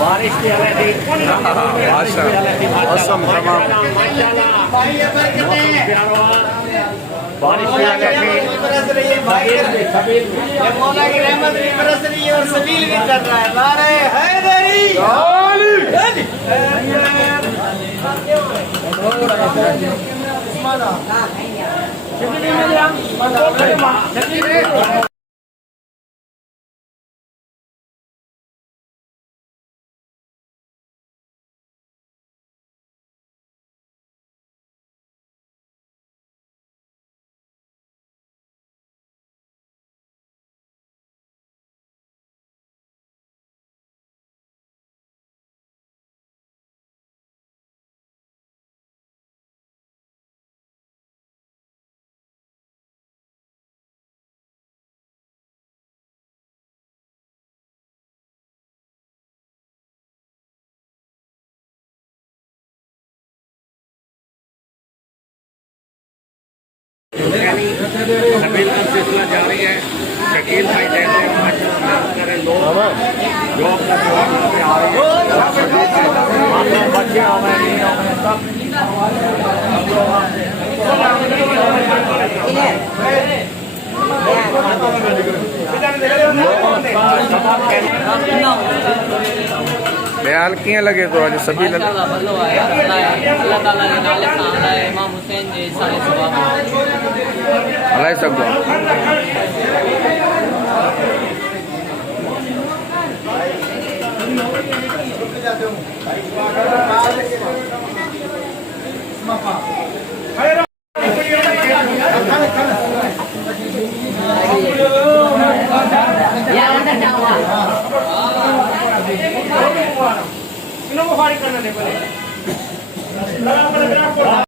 बारिश की हालत मौसम तमाम बारिश की मौला की रहमत भी बरस रही है और सबील भी चल रहा है। नारे हैदरी सबील का सिलसिला जारी है। शकील भाई कहते हैं लोग जो अपना जवाब लेके आ रहे हैं, बच्चे आ रहे नहीं आ रहे सब ख्याल किए लगे तो आज सभी अल्लाह ताला के नाले सां हलाए इमाम हुसैन जे सारे सवाब हलाए सघंदो करना